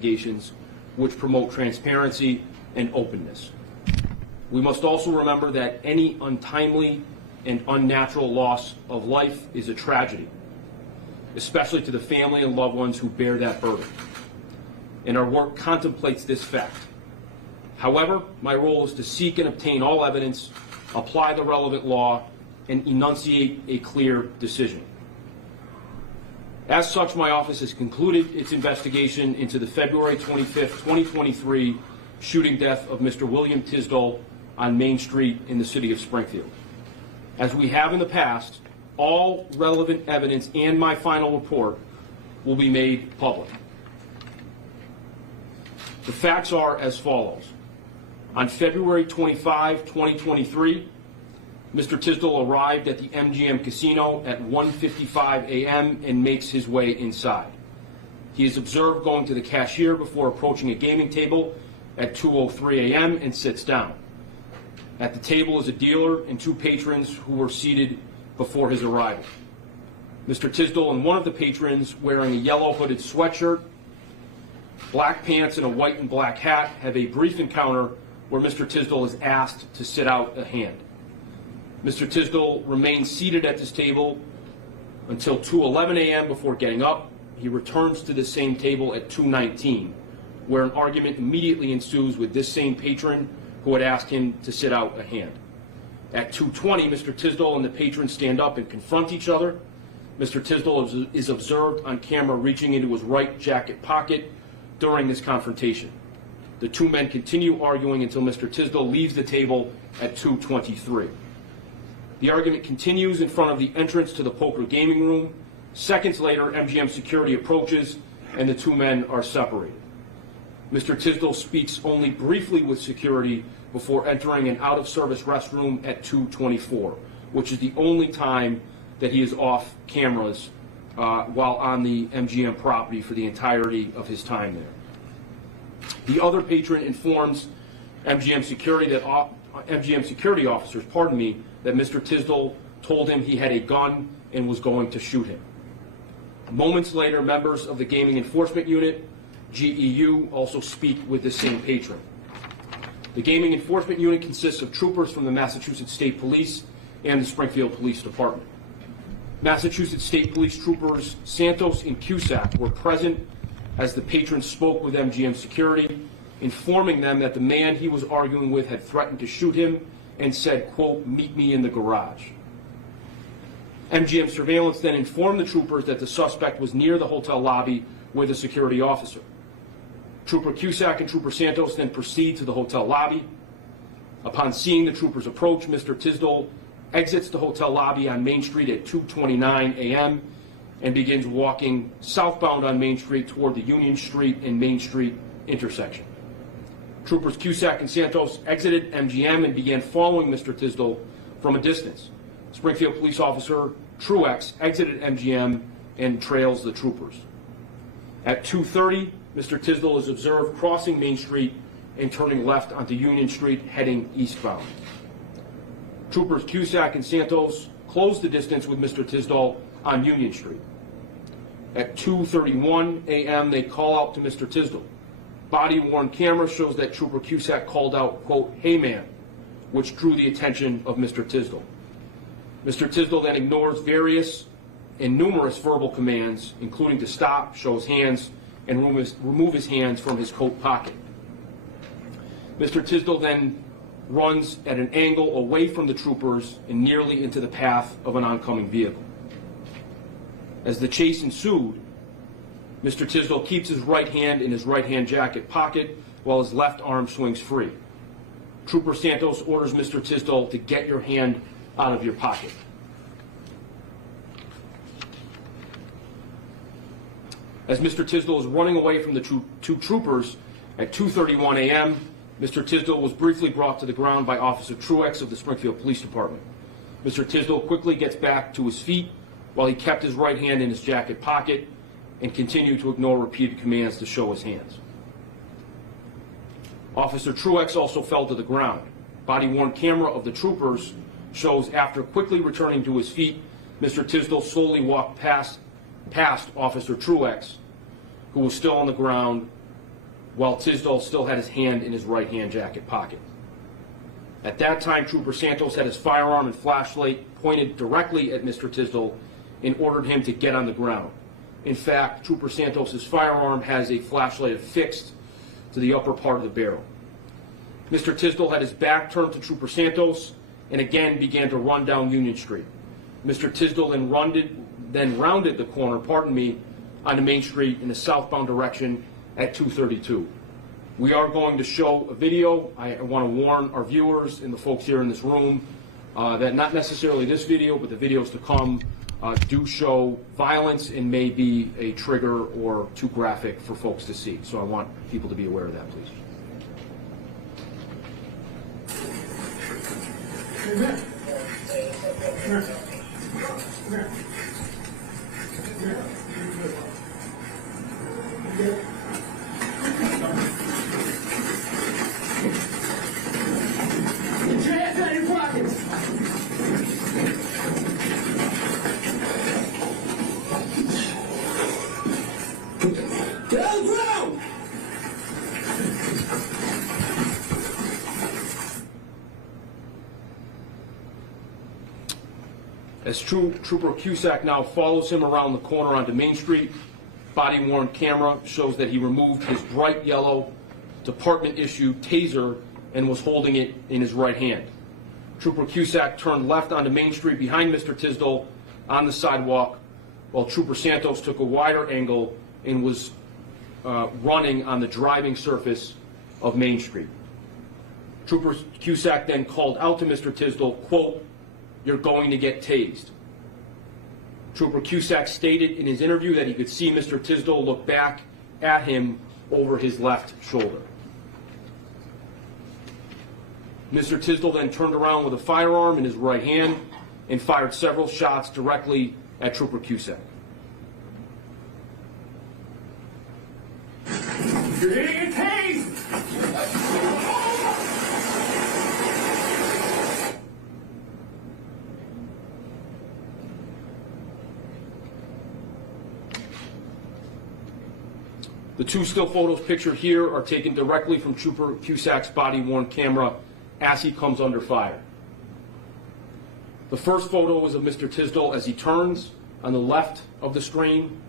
investigations which promote transparency and openness. We must also remember that any untimely and unnatural loss of life is a tragedy, especially to the family and loved ones who bear that burden. And our work contemplates this fact. However, my role is to seek and obtain all evidence, apply the relevant law, and enunciate a clear decision. As such, my office has concluded its investigation into the February 25th, 2023 shooting death of Mr. William Tisdol on Main Street in the city of Springfield. As we have in the past, all relevant evidence and my final report will be made public. The facts are as follows. On February 25, 2023, Mr. Tisdol arrived at the MGM Casino at 1:55 a.m. and makes his way inside. He is observed going to the cashier before approaching a gaming table at 2:03 a.m. and sits down. At the table is a dealer and two patrons who were seated before his arrival. Mr. Tisdol and one of the patrons, wearing a yellow hooded sweatshirt, black pants, and a white and black hat, have a brief encounter where Mr. Tisdol is asked to sit out a hand. Mr. Tisdol remains seated at this table until 2:11 a.m. before getting up. He returns to the same table at 2:19, where an argument immediately ensues with this same patron who had asked him to sit out a hand. At 2:20, Mr. Tisdol and the patron stand up and confront each other. Mr. Tisdol is observed on camera reaching into his right jacket pocket during this confrontation. The two men continue arguing until Mr. Tisdol leaves the table at 2:23. The argument continues in front of the entrance to the poker gaming room. Seconds later, MGM security approaches and the two men are separated. Mr. Tisdol speaks only briefly with security before entering an out-of-service restroom at 2:24, which is the only time that he is off cameras while on the MGM property for the entirety of his time there. The other patron informs MGM security officers, that Mr. Tisdol told him he had a gun and was going to shoot him. Moments later, members of the Gaming Enforcement Unit, GEU, also speak with the same patron. The Gaming Enforcement Unit consists of troopers from the Massachusetts State Police and the Springfield Police Department. Massachusetts State Police troopers Santos and Cusack were present as the patron spoke with MGM security, informing them that the man he was arguing with had threatened to shoot him and said, quote, "Meet me in the garage." MGM surveillance then informed the troopers that the suspect was near the hotel lobby with a security officer. Trooper Cusack and Trooper Santos then proceed to the hotel lobby. Upon seeing the troopers approach, Mr. Tisdol exits the hotel lobby on Main Street at 2:29 a.m. and begins walking southbound on Main Street toward the Union Street and Main Street intersection. Troopers Cusack and Santos exited MGM and began following Mr. Tisdol from a distance. Springfield Police Officer Truex exited MGM and trails the troopers. At 2:30, Mr. Tisdol is observed crossing Main Street and turning left onto Union Street, heading eastbound. Troopers Cusack and Santos closed the distance with Mr. Tisdol on Union Street. At 2:31 a.m., they call out to Mr. Tisdol. Body-worn camera shows that Trooper Cusack called out, quote, "Hey man," which drew the attention of Mr. Tisdol. Mr. Tisdol then ignores various and numerous verbal commands, including to stop, show his hands, and remove his hands from his coat pocket. Mr. Tisdol then runs at an angle away from the troopers and nearly into the path of an oncoming vehicle. As the chase ensued, Mr. Tisdol keeps his right hand in his right-hand jacket pocket while his left arm swings free. Trooper Santos orders Mr. Tisdol to get your hand out of your pocket. As Mr. Tisdol is running away from the two troopers at 2:31 a.m., Mr. Tisdol was briefly brought to the ground by Officer Truex of the Springfield Police Department. Mr. Tisdol quickly gets back to his feet while he kept his right hand in his jacket pocket and continued to ignore repeated commands to show his hands. Officer Truex also fell to the ground. Body-worn camera of the troopers shows after quickly returning to his feet, Mr. Tisdol slowly walked past Officer Truex, who was still on the ground, while Tisdol still had his hand in his right-hand jacket pocket. At that time, Trooper Santos had his firearm and flashlight pointed directly at Mr. Tisdol and ordered him to get on the ground. In fact, Trooper Santos' firearm has a flashlight affixed to the upper part of the barrel. Mr. Tisdol had his back turned to Trooper Santos and again began to run down Union Street. Mr. Tisdol then rounded the corner, onto Main Street in the southbound direction at 232. We are going to show a video. I want to warn our viewers and the folks here in this room that not necessarily this video, but the videos to come do show violence and may be a trigger or too graphic for folks to see. So I want people to be aware of that, please. Get your hands out of your pockets. Get on the ground. As Trooper Cusack now follows him around the corner onto Main Street, body-worn camera shows that he removed his bright yellow department-issue taser and was holding it in his right hand. Trooper Cusack turned left onto Main Street behind Mr. Tisdol on the sidewalk, while Trooper Santos took a wider angle and was running on the driving surface of Main Street. Trooper Cusack then called out to Mr. Tisdol, quote, "You're going to get tased." Trooper Cusack stated in his interview that he could see Mr. Tisdol look back at him over his left shoulder. Mr. Tisdol then turned around with a firearm in his right hand and fired several shots directly at Trooper Cusack. You're gonna get tased. The two still photos pictured here are taken directly from Trooper Cusack's body-worn camera as he comes under fire. The first photo is of Mr. Tisdol as he turns on the left of the screen.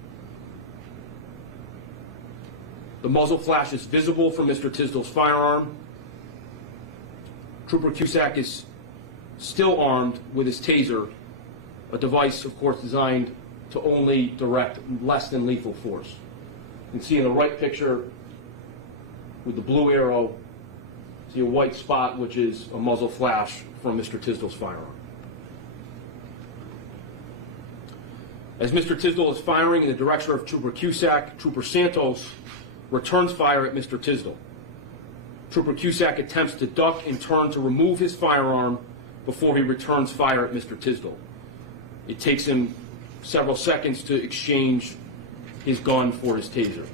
The muzzle flash is visible from Mr. Tisdol's firearm. Trooper Cusack is still armed with his taser, a device, of course, designed to only direct less than lethal force. You can see in the right picture with the blue arrow, see a white spot, which is a muzzle flash from Mr. Tisdol's firearm. As Mr. Tisdol is firing in the direction of Trooper Cusack, Trooper Santos returns fire at Mr. Tisdol. Trooper Cusack attempts to duck and turn to remove his firearm before he returns fire at Mr. Tisdol. It takes him several seconds to exchange his gun for his taser.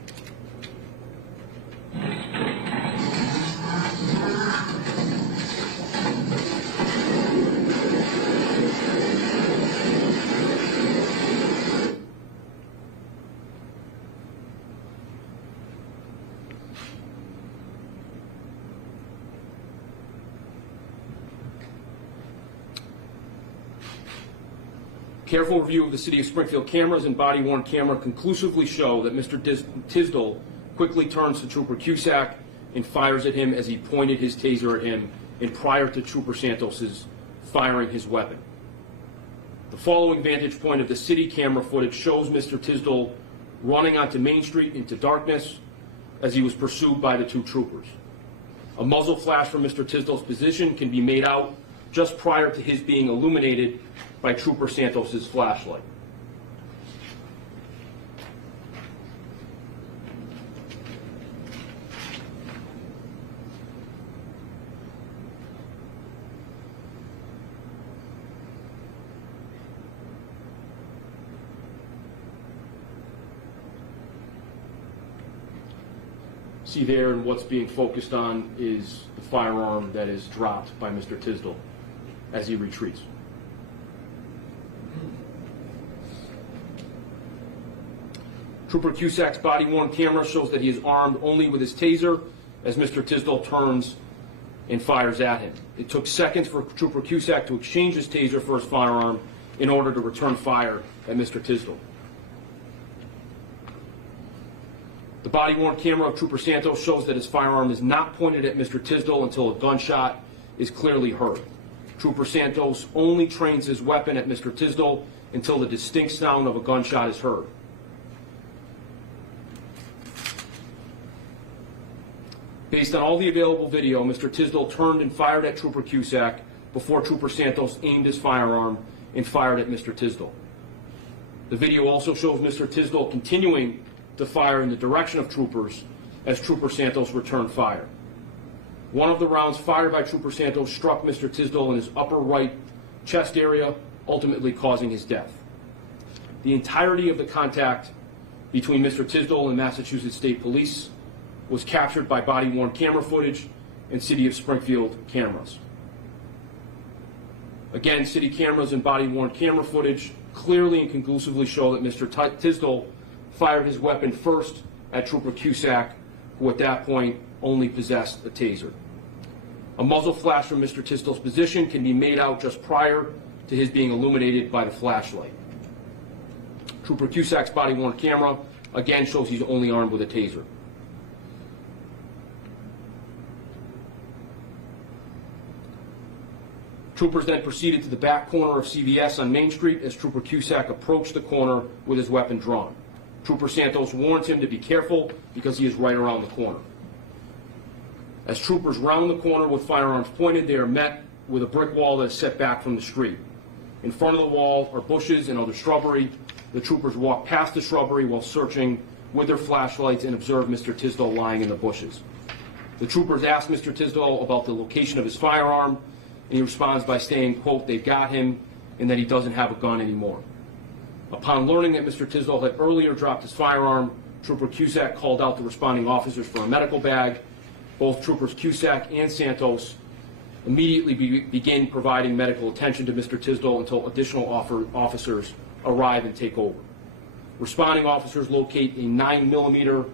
Careful review of the City of Springfield cameras and body-worn camera conclusively show that Mr. Tisdol quickly turns to Trooper Cusack and fires at him as he pointed his taser at him and prior to Trooper Santos's firing his weapon. The following vantage point of the city camera footage shows Mr. Tisdol running onto Main Street into darkness as he was pursued by the two troopers. A muzzle flash from Mr. Tisdol's position can be made out just prior to his being illuminated by Trooper Santos's flashlight. See there, and what's being focused on is the firearm that is dropped by Mr. Tisdol as he retreats. Trooper Cusack's body-worn camera shows that he is armed only with his taser as Mr. Tisdol turns and fires at him. It took seconds for Trooper Cusack to exchange his taser for his firearm in order to return fire at Mr. Tisdol. The body-worn camera of Trooper Santos shows that his firearm is not pointed at Mr. Tisdol until a gunshot is clearly heard. Trooper Santos only trains his weapon at Mr. Tisdol until the distinct sound of a gunshot is heard. Based on all the available video, Mr. Tisdol turned and fired at Trooper Cusack before Trooper Santos aimed his firearm and fired at Mr. Tisdol. The video also shows Mr. Tisdol continuing to fire in the direction of troopers as Trooper Santos returned fire. One of the rounds fired by Trooper Santos struck Mr. Tisdol in his upper right chest area, ultimately causing his death. The entirety of the contact between Mr. Tisdol and Massachusetts State Police was captured by body-worn camera footage and City of Springfield cameras. Again, city cameras and body-worn camera footage clearly and conclusively show that Mr. Tisdol fired his weapon first at Trooper Cusack, who at that point only possessed a taser. A muzzle flash from Mr. Tisdol's position can be made out just prior to his being illuminated by the flashlight. Trooper Cusack's body-worn camera again shows he's only armed with a taser. Troopers then proceeded to the back corner of CVS on Main Street as Trooper Cusack approached the corner with his weapon drawn. Trooper Santos warns him to be careful because he is right around the corner. As troopers round the corner with firearms pointed, they are met with a brick wall that is set back from the street. In front of the wall are bushes and other shrubbery. The troopers walk past the shrubbery while searching with their flashlights and observe Mr. Tisdol lying in the bushes. The troopers ask Mr. Tisdol about the location of his firearm, and he responds by saying, quote, "They've got him," and that he doesn't have a gun anymore. Upon learning that Mr. Tisdol had earlier dropped his firearm, Trooper Cusack called out the responding officers for a medical bag. Both Troopers Cusack and Santos immediately begin providing medical attention to Mr. Tisdol until additional officers arrive and take over. Responding officers locate a 9mm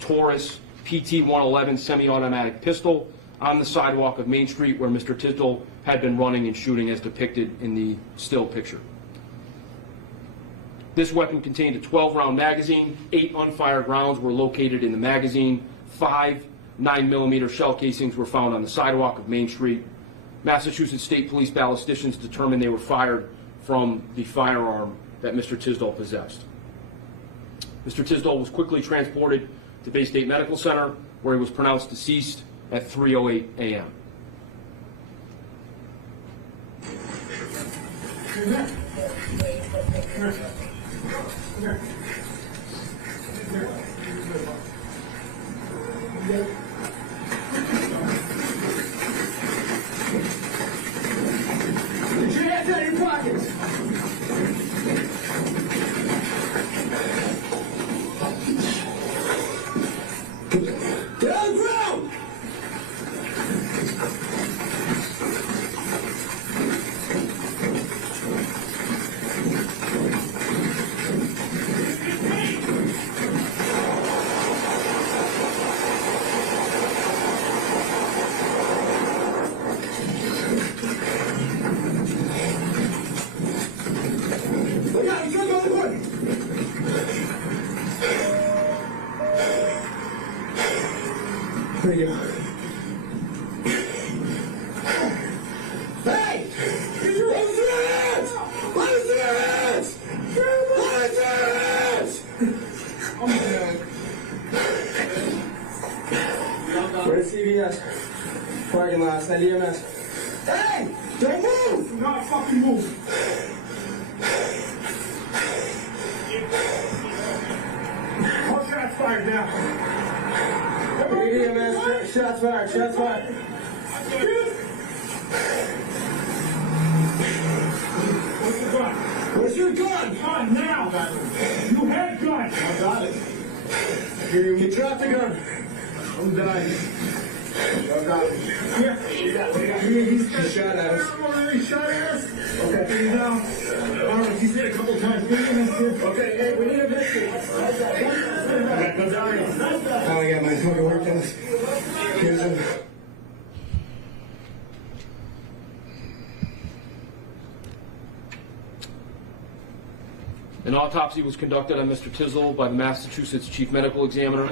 Taurus PT-111 semi-automatic pistol on the sidewalk of Main Street where Mr. Tisdol had been running and shooting as depicted in the still picture. This weapon contained a 12-round magazine. 8 unfired rounds were located in the magazine. 5 9mm shell casings were found on the sidewalk of Main Street. Massachusetts State Police ballisticians determined they were fired from the firearm that Mr. Tisdol possessed. Mr. Tisdol was quickly transported to Bay State Medical Center, where he was pronounced deceased at 3:08 a.m. Put your hands out of your pockets. Get on the ground! Look out, he's gonna go to the corner. There you go. Hey! Let us see your hands! Let us see your hands! Let us see your hands! I'm dead. Where's CVS? Parking lot, send EMS. Hey! Don't move! Do not fucking move! All shots fired now. EMS, shots fired, shots fired. What's the gun? Where's your gun? Gun now. You had gun. I got it. You dropped the gun. I'm dying. I got it. Yeah. He shot at us. He shot at us? Okay. He's down. All right, he's hit a couple times. Okay, hey, we need a victory. Go down here. Oh, yeah, my fucking work desk. Here's him. An autopsy was conducted on Mr. Tisdol by the Massachusetts Chief Medical Examiner.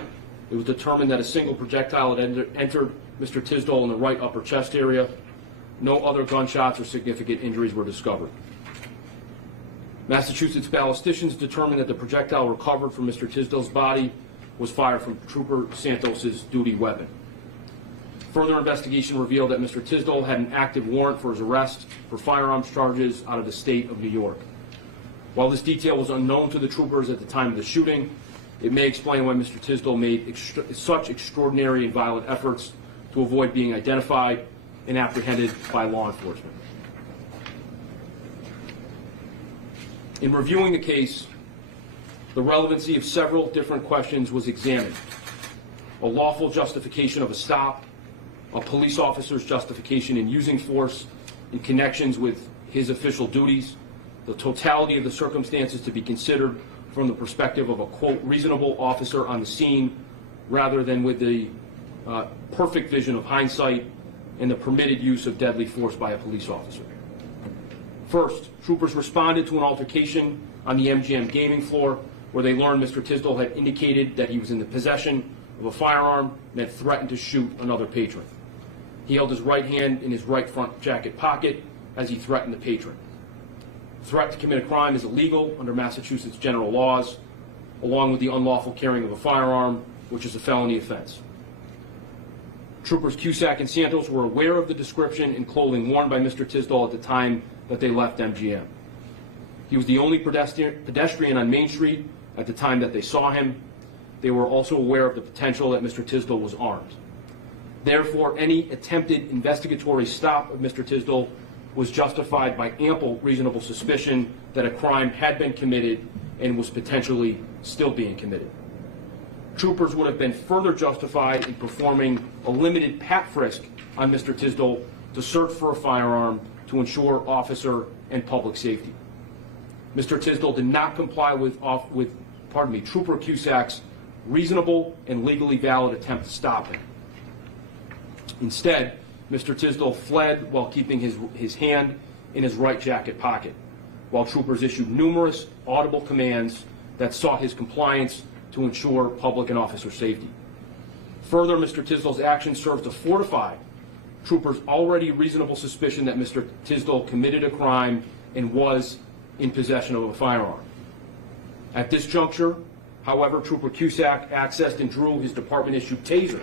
It was determined that a single projectile had entered Mr. Tisdol in the right upper chest area. No other gunshots or significant injuries were discovered. Massachusetts ballisticians determined that the projectile recovered from Mr. Tisdol's body was fired from Trooper Santos's duty weapon. Further investigation revealed that Mr. Tisdol had an active warrant for his arrest for firearms charges out of the state of New York. While this detail was unknown to the troopers at the time of the shooting, it may explain why Mr. Tisdol made such extraordinary and violent efforts to avoid being identified and apprehended by law enforcement. In reviewing the case, the relevancy of several different questions was examined. A lawful justification of a stop, a police officer's justification in using force in connections with his official duties, the totality of the circumstances to be considered from the perspective of a, quote, reasonable officer on the scene rather than with the perfect vision of hindsight and the permitted use of deadly force by a police officer. First, troopers responded to an altercation on the MGM gaming floor where they learned Mr. Tisdol had indicated that he was in the possession of a firearm and had threatened to shoot another patron. He held his right hand in his right front jacket pocket as he threatened the patron. Threat to commit a crime is illegal under Massachusetts general laws, along with the unlawful carrying of a firearm, which is a felony offense. Troopers Cusack and Santos were aware of the description and clothing worn by Mr. Tisdol at the time that they left MGM. He was the only pedestrian on Main Street at the time that they saw him. They were also aware of the potential that Mr. Tisdol was armed. Therefore, any attempted investigatory stop of Mr. Tisdol was justified by ample reasonable suspicion that a crime had been committed and was potentially still being committed. Troopers would have been further justified in performing a limited pat frisk on Mr. Tisdol to search for a firearm to ensure officer and public safety. Mr. Tisdol did not comply with Trooper Cusack's reasonable and legally valid attempt to stop him. Instead, Mr. Tisdol fled while keeping his hand in his right jacket pocket, while troopers issued numerous audible commands that sought his compliance to ensure public and officer safety. Further, Mr. Tisdol's actions served to fortify troopers' already reasonable suspicion that Mr. Tisdol committed a crime and was in possession of a firearm. At this juncture, however, Trooper Cusack accessed and drew his department-issued taser,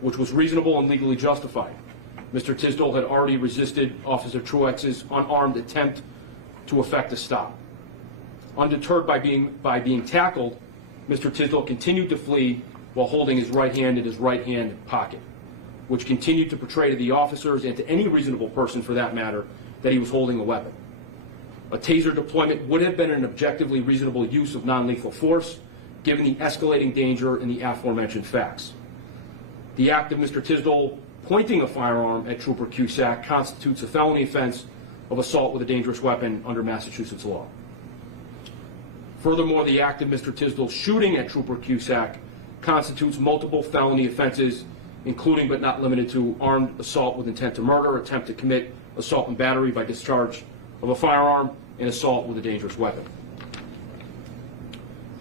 which was reasonable and legally justified. Mr. Tisdol had already resisted Officer Truex's unarmed attempt to effect a stop. Undeterred by being tackled, Mr. Tisdol continued to flee while holding his right hand in his right hand pocket, which continued to portray to the officers and to any reasonable person for that matter that he was holding a weapon. A taser deployment would have been an objectively reasonable use of non-lethal force given the escalating danger in the aforementioned facts. The act of Mr. Tisdol pointing a firearm at Trooper Cusack constitutes a felony offense of assault with a dangerous weapon under Massachusetts law. Furthermore, the act of Mr. Tisdol shooting at Trooper Cusack constitutes multiple felony offenses, including but not limited to armed assault with intent to murder, attempt to commit assault and battery by discharge of a firearm, and assault with a dangerous weapon.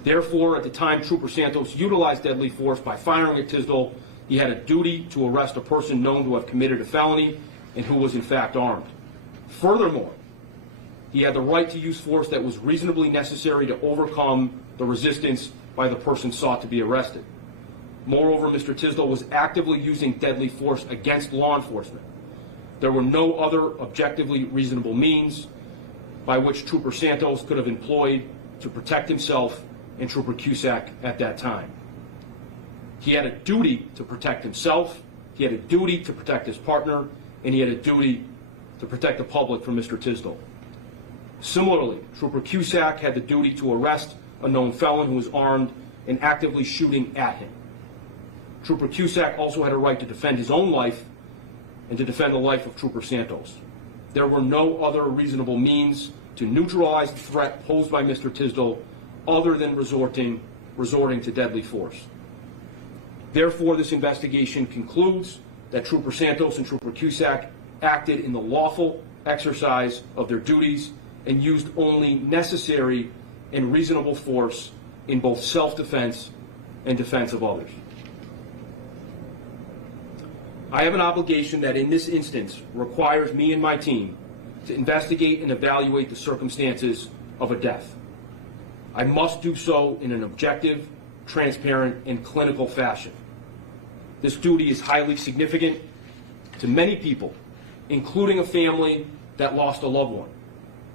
Therefore, at the time Trooper Santos utilized deadly force by firing at Tisdol, he had a duty to arrest a person known to have committed a felony and who was in fact armed. Furthermore, he had the right to use force that was reasonably necessary to overcome the resistance by the person sought to be arrested. Moreover, Mr. Tisdol was actively using deadly force against law enforcement. There were no other objectively reasonable means by which Trooper Santos could have employed to protect himself and Trooper Cusack at that time. He had a duty to protect himself, he had a duty to protect his partner, and he had a duty to protect the public from Mr. Tisdol. Similarly, Trooper Cusack had the duty to arrest a known felon who was armed and actively shooting at him. Trooper Cusack also had a right to defend his own life and to defend the life of Trooper Santos. There were no other reasonable means to neutralize the threat posed by Mr. Tisdol other than resorting resorting to deadly force. Therefore, this investigation concludes that Trooper Santos and Trooper Cusack acted in the lawful exercise of their duties and used only necessary and reasonable force in both self-defense and defense of others. I have an obligation that in this instance requires me and my team to investigate and evaluate the circumstances of a death. I must do so in an objective, transparent, and clinical fashion. This duty is highly significant to many people, including a family that lost a loved one,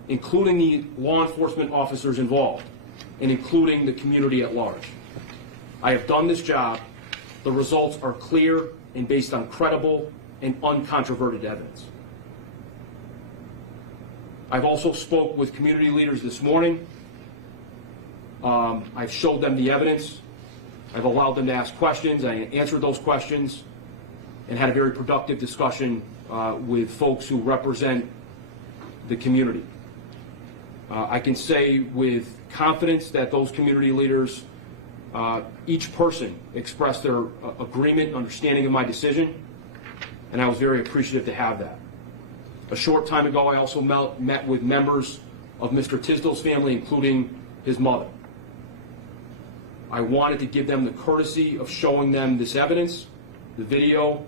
including the law enforcement officers involved, and including the community at large. I have done this job. The results are clear and based on credible and uncontroverted evidence. I've also spoke with community leaders this morning. I've showed them the evidence. I've allowed them to ask questions. I answered those questions and had a very productive discussion with folks who represent the community. I can say with confidence that those community leaders, each person expressed their agreement and understanding of my decision, and I was very appreciative to have that. A short time ago, I also met with members of Mr. Tisdol's family, including his mother. I wanted to give them the courtesy of showing them this evidence, the video,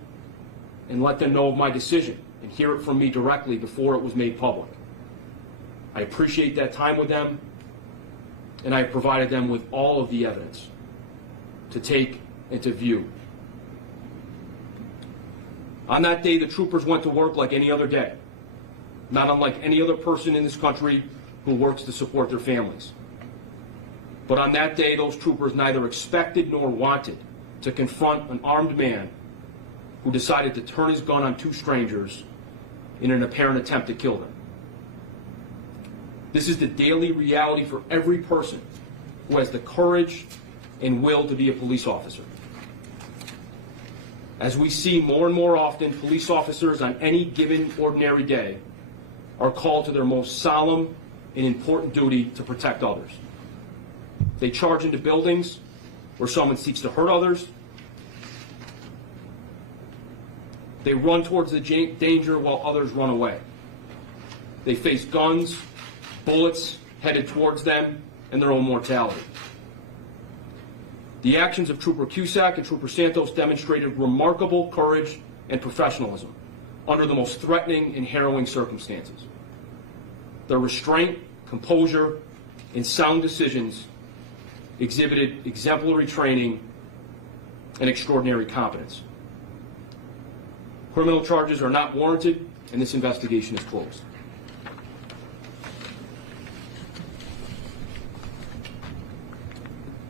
and let them know of my decision and hear it from me directly before it was made public. I appreciate that time with them, and I provided them with all of the evidence to take and to view. On that day, the troopers went to work like any other day, not unlike any other person in this country who works to support their families. But on that day, those troopers neither expected nor wanted to confront an armed man who decided to turn his gun on two strangers in an apparent attempt to kill them. This is the daily reality for every person who has the courage and will to be a police officer. As we see more and more often, police officers on any given ordinary day are called to their most solemn and important duty to protect others. They charge into buildings where someone seeks to hurt others. They run towards the danger while others run away. They face guns, bullets headed towards them, and their own mortality. The actions of Trooper Cusack and Trooper Santos demonstrated remarkable courage and professionalism under the most threatening and harrowing circumstances. Their restraint, composure, and sound decisions exhibited exemplary training and extraordinary competence. Criminal charges are not warranted, and this investigation is closed.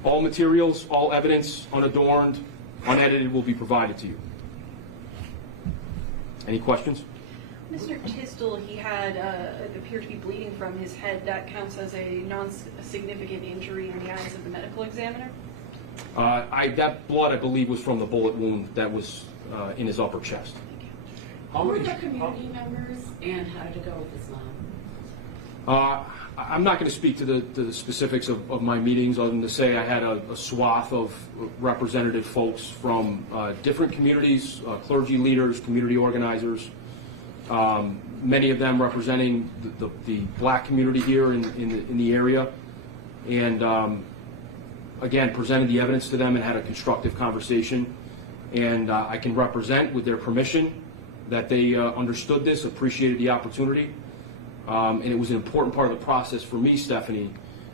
All materials, all evidence, unadorned, unedited, will be provided to you. Any questions? Mr. Tisdol, he had appeared to be bleeding from his head. That counts as a non-significant injury in the eyes of the medical examiner? That blood, I believe, was from the bullet wound that was in his upper chest. Who were the community members, and how did it go with this mom? I'm not going to speak to the specifics of my meetings, other than to say I had a swath of representative folks from different communities, clergy leaders, community organizers, many of them representing the black community here in the area, and again, presented the evidence to them and had a constructive conversation. And I can represent, with their permission, that they understood this, appreciated the opportunity. And it was an important part of the process for me, Stephanie,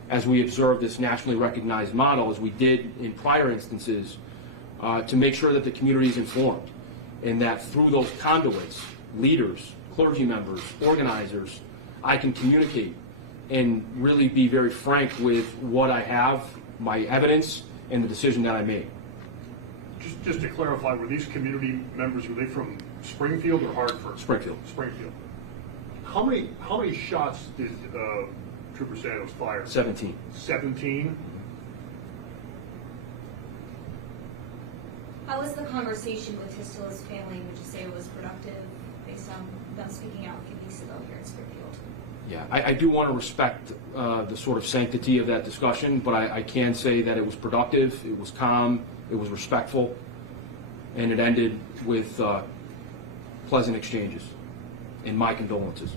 as we observed this nationally recognized model, as we did in prior instances, to make sure that the community is informed, and that through those conduits, leaders, clergy members, organizers, I can communicate and really be very frank with what I have, my evidence, and the decision that I made. Just to clarify, were these community members, were they from Springfield or Hartford? Springfield. Springfield. How many shots did Trooper Santos fire? 17. 17? How was the conversation with Tisdol's family? Would you say it was productive based on them speaking out a few weeks ago here in Springfield? Yeah, I do want to respect the sort of sanctity of that discussion, but I can say that it was productive, it was calm, it was respectful, and it ended with pleasant exchanges, and my condolences.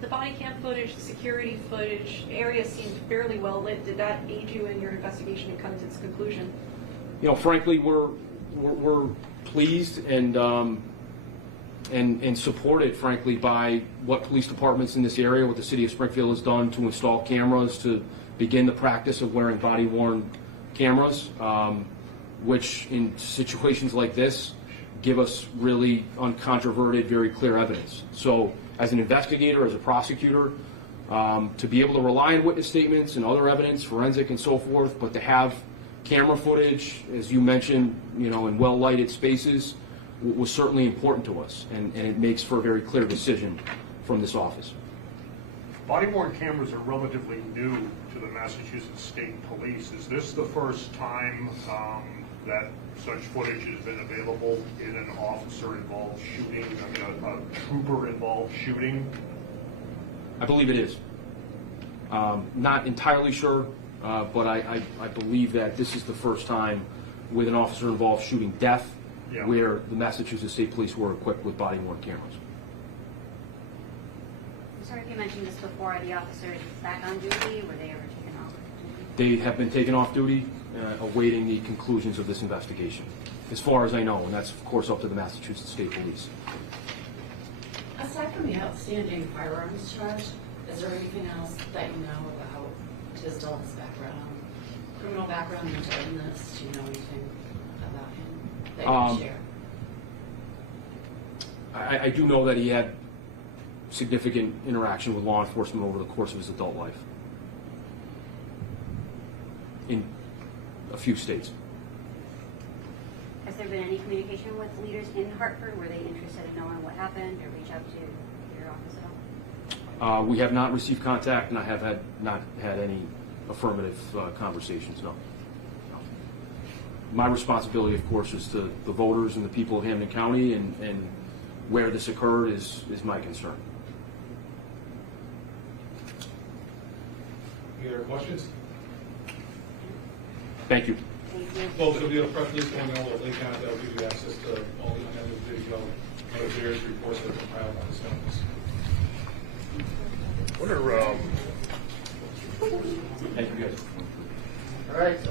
The body cam footage, the security footage, area seemed fairly well lit. Did that aid you in your investigation and come to its conclusion? You know, frankly, we're pleased and supported, frankly, by what police departments in this area, what the city of Springfield has done to install cameras, to begin the practice of wearing body-worn cameras, which in situations like this give us really uncontroverted, very clear evidence. So as an investigator, as a prosecutor, to be able to rely on witness statements and other evidence, forensic and so forth, but to have camera footage, as you mentioned, you know, in well-lighted spaces, was certainly important to us, and it makes for a very clear decision from this office. Body-worn cameras are relatively new to the Massachusetts State Police. Is this the first time that such footage has been available in an officer-involved shooting, I mean a trooper-involved shooting? I believe it is. Not entirely sure, but I believe that this is the first time with an officer-involved shooting death where the Massachusetts State Police were equipped with body-worn cameras. I'm sorry if you mentioned this before. Are the officers back on duty? Were they ever taken off duty? They have been taken off duty, awaiting the conclusions of this investigation, as far as I know, and that's, of course, up to the Massachusetts State Police. Aside from the outstanding firearms charge, is there anything else that you know about Tisdol's background, criminal background in this? Do you know anything about him that you can share? I do know that he had significant interaction with law enforcement over the course of his adult life in a few states. Has there been any communication with leaders in Hartford? Were they interested in knowing what happened or reach out to your office at all? We have not received contact, and I have not had any affirmative conversations, no. My responsibility, of course, is to the voters and the people of Hampden County, and where this occurred is my concern. Any other questions? Thank you. Thank you. Well, there'll be a press release going out with a link on it that will give you access to all the unedited video and the various reports that have been filed on this campus. What are Thank you, guys. All right, so